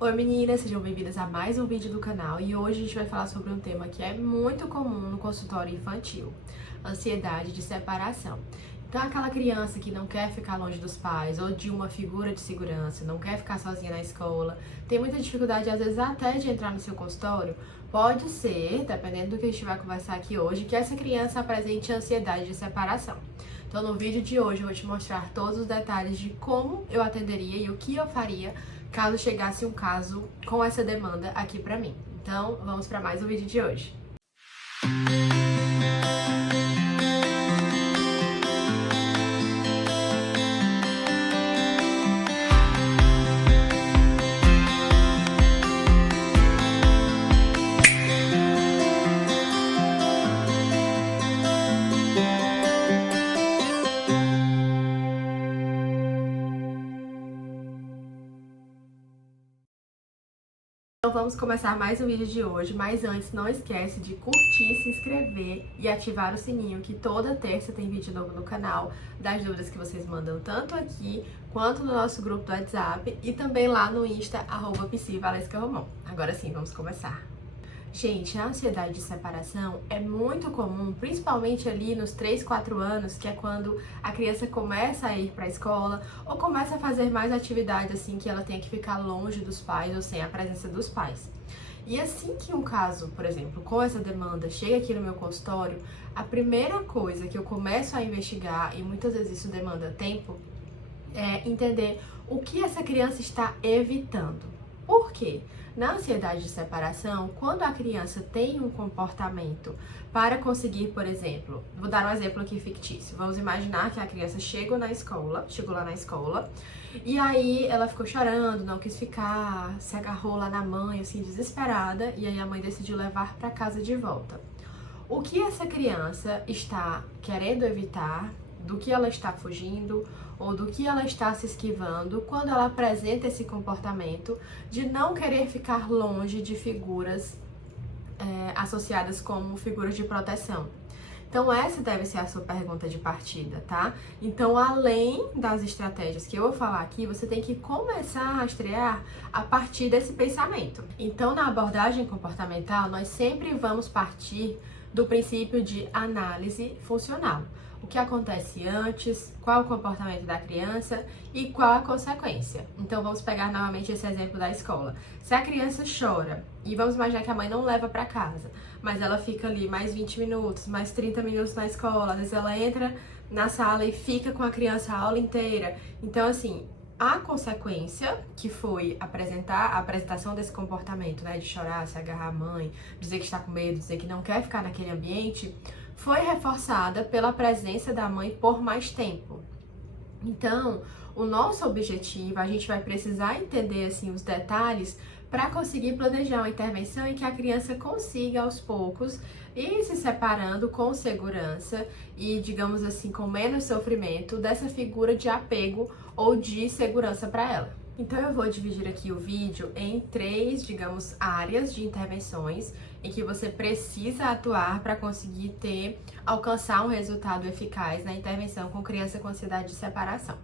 Oi meninas, sejam bem-vindas a mais um vídeo do canal e hoje a gente vai falar sobre um tema que é muito comum no consultório infantil, ansiedade de separação. Então aquela criança que não quer ficar longe dos pais ou de uma figura de segurança, não quer ficar sozinha na escola, tem muita dificuldade às vezes até de entrar no seu consultório, pode ser, dependendo do que a gente vai conversar aqui hoje, que essa criança apresente ansiedade de separação. Então no vídeo de hoje eu vou te mostrar todos os detalhes de como eu atenderia e o que eu faria caso chegasse um caso com essa demanda aqui pra mim. Então, vamos para mais um vídeo de hoje. Então vamos começar mais um vídeo de hoje, mas antes não esquece de curtir, se inscrever e ativar o sininho, que toda terça tem vídeo novo no canal, das dúvidas que vocês mandam tanto aqui, quanto no nosso grupo do WhatsApp e também lá no Insta, @psivalescaromão. Agora sim, vamos começar. Gente, a ansiedade de separação é muito comum, principalmente ali nos 3, 4 anos, que é quando a criança começa a ir para a escola ou começa a fazer mais atividades assim que ela tenha que ficar longe dos pais ou sem a presença dos pais. E assim que um caso, por exemplo, com essa demanda chega aqui no meu consultório, a primeira coisa que eu começo a investigar, e muitas vezes isso demanda tempo, é entender o que essa criança está evitando. Por quê? Na ansiedade de separação, quando a criança tem um comportamento para conseguir, por exemplo, vou dar um exemplo aqui fictício. Vamos imaginar que a criança chegou lá na escola, e aí ela ficou chorando, não quis ficar, se agarrou lá na mãe, assim, desesperada, e aí a mãe decidiu levar para casa de volta. O que essa criança está querendo evitar, do que ela está fugindo ou do que ela está se esquivando quando ela apresenta esse comportamento de não querer ficar longe de figuras associadas como figuras de proteção. Então essa deve ser a sua pergunta de partida, tá? Então, além das estratégias que eu vou falar aqui, você tem que começar a rastrear a partir desse pensamento. Então, na abordagem comportamental, nós sempre vamos partir do princípio de análise funcional. O que acontece antes, qual o comportamento da criança e qual a consequência. Então vamos pegar novamente esse exemplo da escola. Se a criança chora, e vamos imaginar que a mãe não leva para casa, mas ela fica ali mais 20 minutos, mais 30 minutos na escola, às vezes ela entra na sala e fica com a criança a aula inteira. Então assim, a consequência, que foi a apresentação desse comportamento, né, de chorar, se agarrar à mãe, dizer que está com medo, dizer que não quer ficar naquele ambiente, foi reforçada pela presença da mãe por mais tempo. Então, o nosso objetivo, a gente vai precisar entender assim os detalhes para conseguir planejar uma intervenção em que a criança consiga aos poucos ir se separando com segurança e, digamos assim, com menos sofrimento dessa figura de apego ou de segurança para ela. Então eu vou dividir aqui o vídeo em 3, digamos, áreas de intervenções em que você precisa atuar para conseguir alcançar um resultado eficaz na intervenção com criança com ansiedade de separação.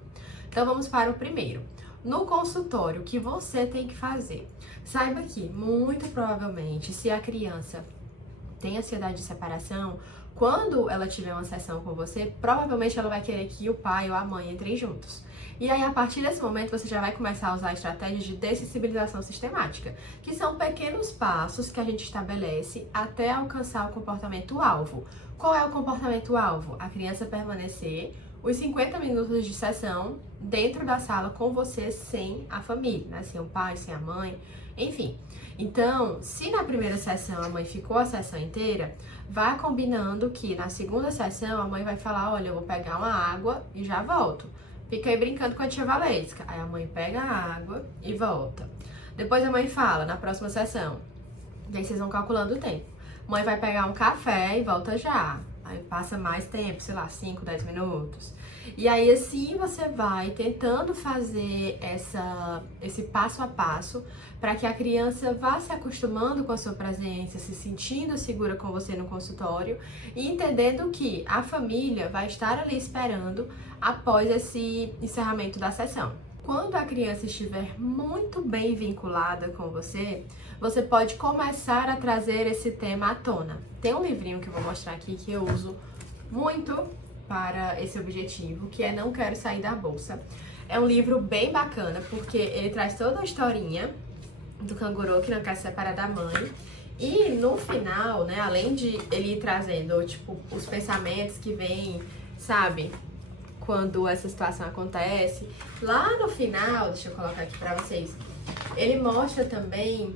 Então vamos para o primeiro. No consultório, o que você tem que fazer? Saiba que, muito provavelmente, se a criança tem ansiedade de separação, quando ela tiver uma sessão com você, provavelmente ela vai querer que o pai ou a mãe entrem juntos. E aí, a partir desse momento, você já vai começar a usar estratégias de dessensibilização sistemática, que são pequenos passos que a gente estabelece até alcançar o comportamento-alvo. Qual é o comportamento-alvo? A criança permanecer os 50 minutos de sessão dentro da sala com você sem a família, né? Sem o pai, sem a mãe, enfim. Então, se na primeira sessão a mãe ficou a sessão inteira, vá combinando que na segunda sessão a mãe vai falar, olha, eu vou pegar uma água e já volto. Fica aí brincando com a tia Valesca. Aí a mãe pega a água e volta. Depois a mãe fala, na próxima sessão. E aí vocês vão calculando o tempo. Mãe vai pegar um café e volta já. Aí passa mais tempo, sei lá, 5, 10 minutos. E aí assim você vai tentando fazer esse passo a passo para que a criança vá se acostumando com a sua presença, se sentindo segura com você no consultório e entendendo que a família vai estar ali esperando após esse encerramento da sessão. Quando a criança estiver muito bem vinculada com você, você pode começar a trazer esse tema à tona. Tem um livrinho que eu vou mostrar aqui que eu uso muito para esse objetivo, que é Não Quero Sair da Bolsa. É um livro bem bacana, porque ele traz toda a historinha do canguru que não quer se separar da mãe. E no final, né, além de ele ir trazendo, tipo, os pensamentos que vêm, sabe, quando essa situação acontece, lá no final, deixa eu colocar aqui pra vocês, ele mostra também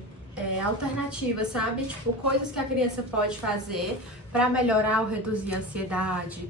alternativas, sabe, tipo, coisas que a criança pode fazer pra melhorar ou reduzir a ansiedade,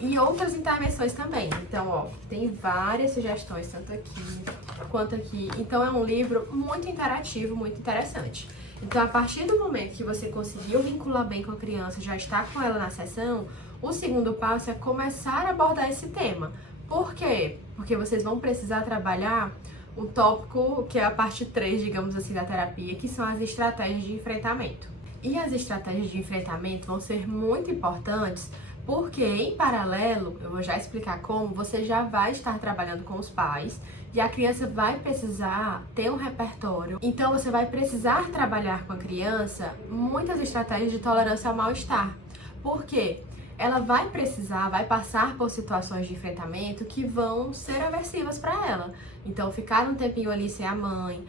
e outras intervenções também. Então, ó, tem várias sugestões, tanto aqui quanto aqui. Então, é um livro muito interativo, muito interessante. Então, a partir do momento que você conseguiu vincular bem com a criança, já está com ela na sessão, o segundo passo é começar a abordar esse tema. Por quê? Porque vocês vão precisar trabalhar um tópico que é a parte 3, digamos assim, da terapia, que são as estratégias de enfrentamento. E as estratégias de enfrentamento vão ser muito importantes porque, em paralelo, eu vou já explicar como, você já vai estar trabalhando com os pais e a criança vai precisar ter um repertório. Então, você vai precisar trabalhar com a criança muitas estratégias de tolerância ao mal-estar. Por quê? Ela vai passar por situações de enfrentamento que vão ser aversivas para ela. Então, ficar um tempinho ali sem a mãe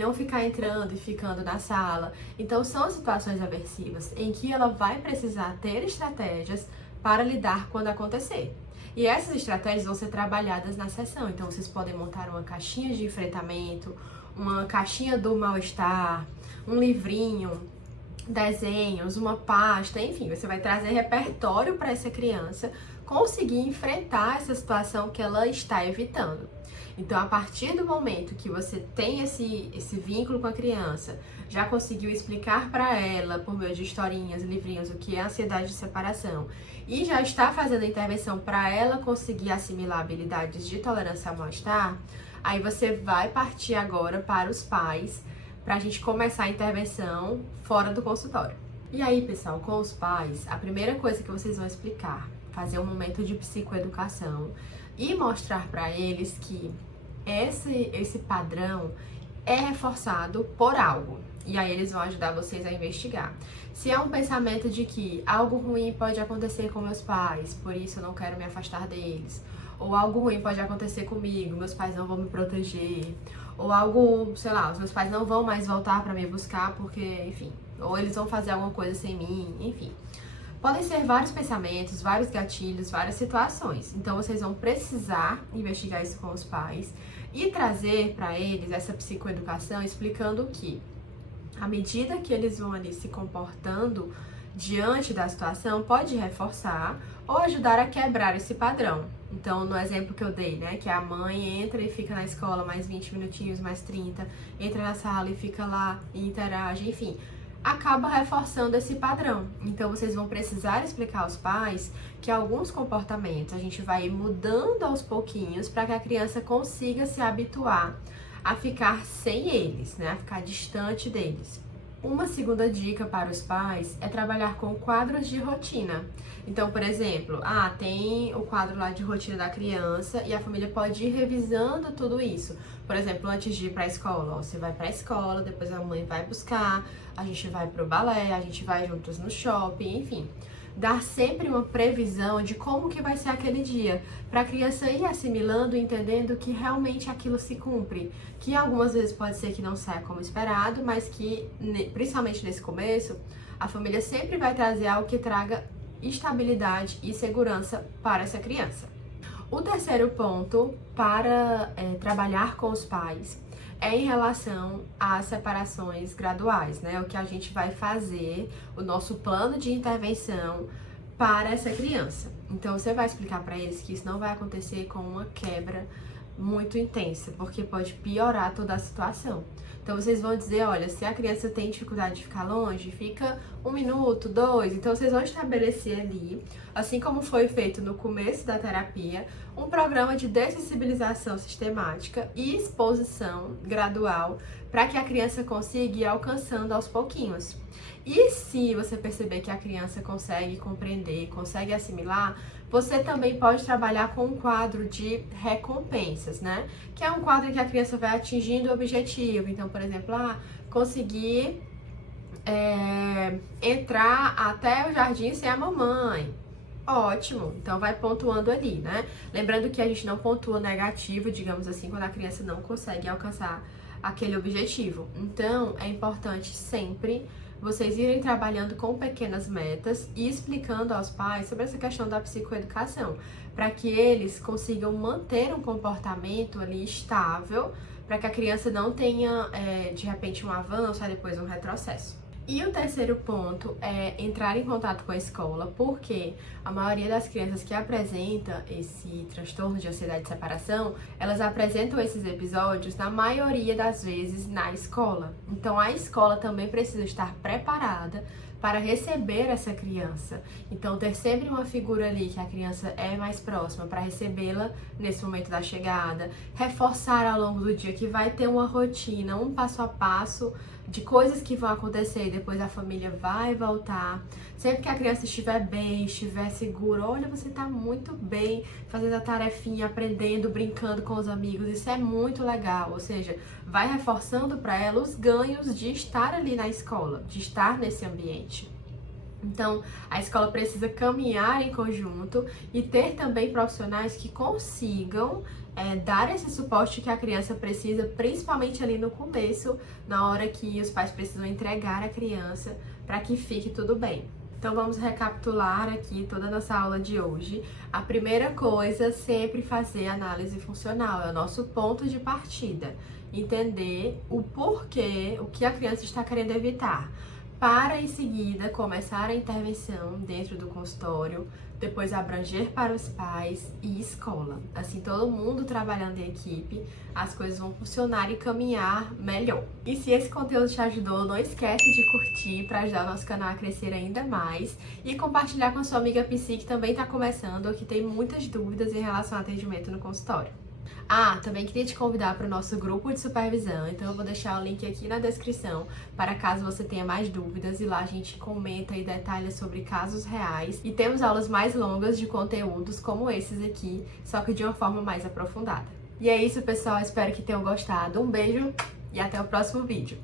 não ficar entrando e ficando na sala. Então, são situações aversivas em que ela vai precisar ter estratégias para lidar quando acontecer. E essas estratégias vão ser trabalhadas na sessão. Então, vocês podem montar uma caixinha de enfrentamento, uma caixinha do mal-estar, um livrinho, desenhos, uma pasta, enfim, você vai trazer repertório para essa criança conseguir enfrentar essa situação que ela está evitando. Então, a partir do momento que você tem esse vínculo com a criança, já conseguiu explicar para ela, por meio de historinhas, livrinhos, o que é ansiedade de separação, e já está fazendo a intervenção para ela conseguir assimilar habilidades de tolerância ao mal-estar, aí você vai partir agora para os pais, para a gente começar a intervenção fora do consultório. E aí, pessoal, com os pais, a primeira coisa que vocês vão explicar, fazer um momento de psicoeducação e mostrar para eles que esse padrão é reforçado por algo. E aí eles vão ajudar vocês a investigar. Se é um pensamento de que algo ruim pode acontecer com meus pais, por isso eu não quero me afastar deles, ou algo ruim pode acontecer comigo, meus pais não vão me proteger, ou algo, sei lá, os meus pais não vão mais voltar para me buscar porque, enfim, ou eles vão fazer alguma coisa sem mim, enfim. Podem ser vários pensamentos, vários gatilhos, várias situações. Então, vocês vão precisar investigar isso com os pais e trazer para eles essa psicoeducação explicando que, à medida que eles vão ali se comportando diante da situação, pode reforçar ou ajudar a quebrar esse padrão. Então, no exemplo que eu dei, né, que a mãe entra e fica na escola mais 20 minutinhos, mais 30, entra na sala e fica lá e interage, enfim, acaba reforçando esse padrão. Então, vocês vão precisar explicar aos pais que alguns comportamentos a gente vai mudando aos pouquinhos para que a criança consiga se habituar a ficar sem eles, né, a ficar distante deles. Uma segunda dica para os pais é trabalhar com quadros de rotina. Então, por exemplo, tem o quadro lá de rotina da criança e a família pode ir revisando tudo isso. Por exemplo, antes de ir para a escola, você vai para a escola, depois a mãe vai buscar, a gente vai pro balé, a gente vai juntos no shopping, enfim. Dar sempre uma previsão de como que vai ser aquele dia, para a criança ir assimilando e entendendo que realmente aquilo se cumpre, que algumas vezes pode ser que não saia como esperado, mas que, principalmente nesse começo, a família sempre vai trazer algo que traga estabilidade e segurança para essa criança. O terceiro ponto para trabalhar com os pais é em relação às separações graduais, né? O que a gente vai fazer, o nosso plano de intervenção para essa criança. Então, você vai explicar para eles que isso não vai acontecer com uma quebra muito intensa, porque pode piorar toda a situação. Então, vocês vão dizer, olha, se a criança tem dificuldade de ficar longe, fica 1 minuto, 2. Então, vocês vão estabelecer ali, assim como foi feito no começo da terapia, um programa de dessensibilização sistemática e exposição gradual para que a criança consiga ir alcançando aos pouquinhos. E se você perceber que a criança consegue compreender, consegue assimilar, Você também pode trabalhar com um quadro de recompensas, né? Que é um quadro em que a criança vai atingindo o objetivo. Então, por exemplo, conseguir entrar até o jardim sem a mamãe. Ótimo, então vai pontuando ali, né? Lembrando que a gente não pontua negativo, digamos assim, quando a criança não consegue alcançar aquele objetivo. Então, é importante sempre vocês irem trabalhando com pequenas metas e explicando aos pais sobre essa questão da psicoeducação, para que eles consigam manter um comportamento ali estável, para que a criança não tenha, de repente, um avanço e depois um retrocesso. E o terceiro ponto é entrar em contato com a escola, porque a maioria das crianças que apresenta esse transtorno de ansiedade de separação, elas apresentam esses episódios, na maioria das vezes, na escola. Então, a escola também precisa estar preparada para receber essa criança. Então, ter sempre uma figura ali que a criança é mais próxima para recebê-la nesse momento da chegada, reforçar ao longo do dia que vai ter uma rotina, um passo a passo de coisas que vão acontecer e depois a família vai voltar. Sempre que a criança estiver bem, estiver segura, olha, você tá muito bem fazendo a tarefinha, aprendendo, brincando com os amigos, isso é muito legal. Ou seja, vai reforçando para ela os ganhos de estar ali na escola, de estar nesse ambiente. Então, a escola precisa caminhar em conjunto e ter também profissionais que consigam dar esse suporte que a criança precisa, principalmente ali no começo, na hora que os pais precisam entregar a criança para que fique tudo bem. Então, vamos recapitular aqui toda a nossa aula de hoje. A primeira coisa, sempre fazer análise funcional, é o nosso ponto de partida. Entender o porquê, o que a criança está querendo evitar, para em seguida começar a intervenção dentro do consultório, depois abranger para os pais e escola. Assim, todo mundo trabalhando em equipe, as coisas vão funcionar e caminhar melhor. E se esse conteúdo te ajudou, não esquece de curtir para ajudar o nosso canal a crescer ainda mais e compartilhar com a sua amiga psi que também está começando ou que tem muitas dúvidas em relação ao atendimento no consultório. Também queria te convidar para o nosso grupo de supervisão, então eu vou deixar o link aqui na descrição para caso você tenha mais dúvidas, e lá a gente comenta e detalha sobre casos reais e temos aulas mais longas de conteúdos como esses aqui, só que de uma forma mais aprofundada. E é isso, pessoal, espero que tenham gostado, um beijo e até o próximo vídeo.